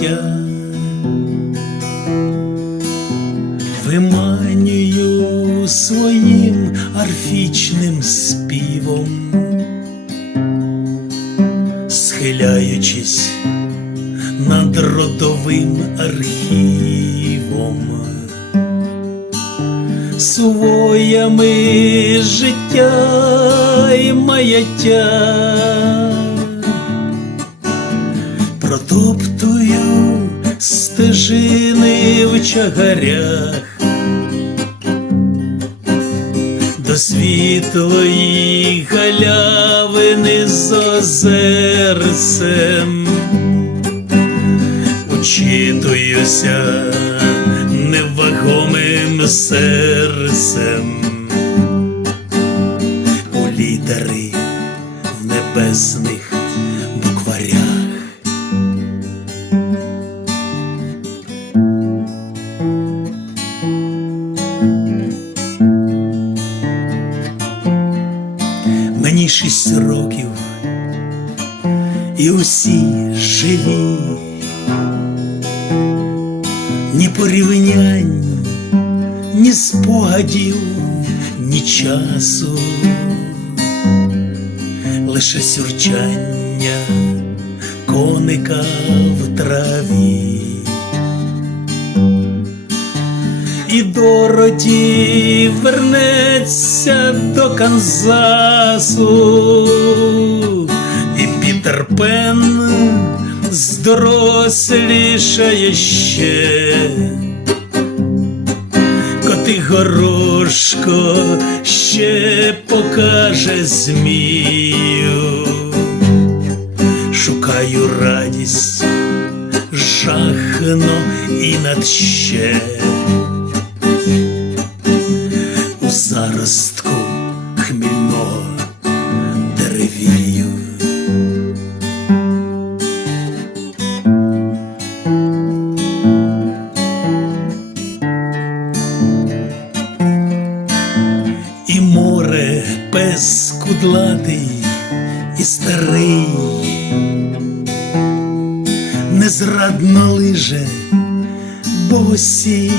небуття, виманюю своїм арфічним співом, схиляючись над родовим архівом, своями життя і маяття протоптую стежини в чагарях. До світлої галявини з озерцем. Учитуюся невагомим серцем. У літери в небесних Мені шість років, і усі живі, ні порівнянь, ні спогадів, ні часу, лише сюрчання коника в траві. І Дороті вернеться до Канзасу, і Пітер Пен здорослішає ще. Коти горошко ще покаже змію. Шукаю радість, жахно і надще. Пес кудлатий і старий, незрадно лиже босі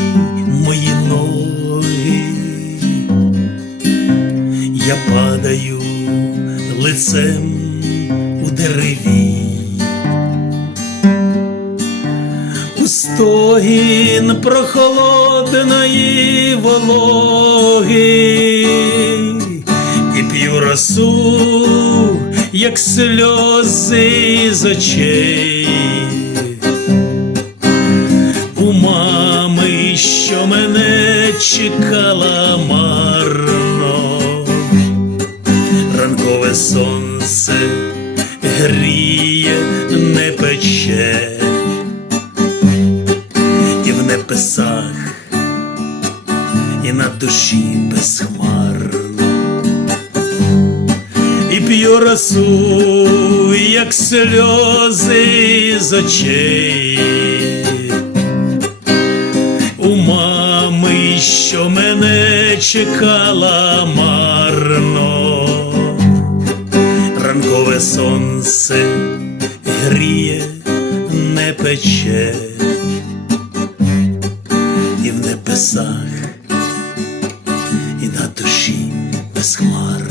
мої ноги. Я падаю лицем у дереві. У стогін прохолодної вологи п'ю росу, як сльози з очей. У мами, що мене чекала марно, ранкове сонце гріє, не пече, і в небесах, і на душі безхмарно. І п'ю росу, як сльози з очей. У мами, що мене чекала марно, ранкове сонце гріє, не пече, і в небесах, і на душі безхмарно, і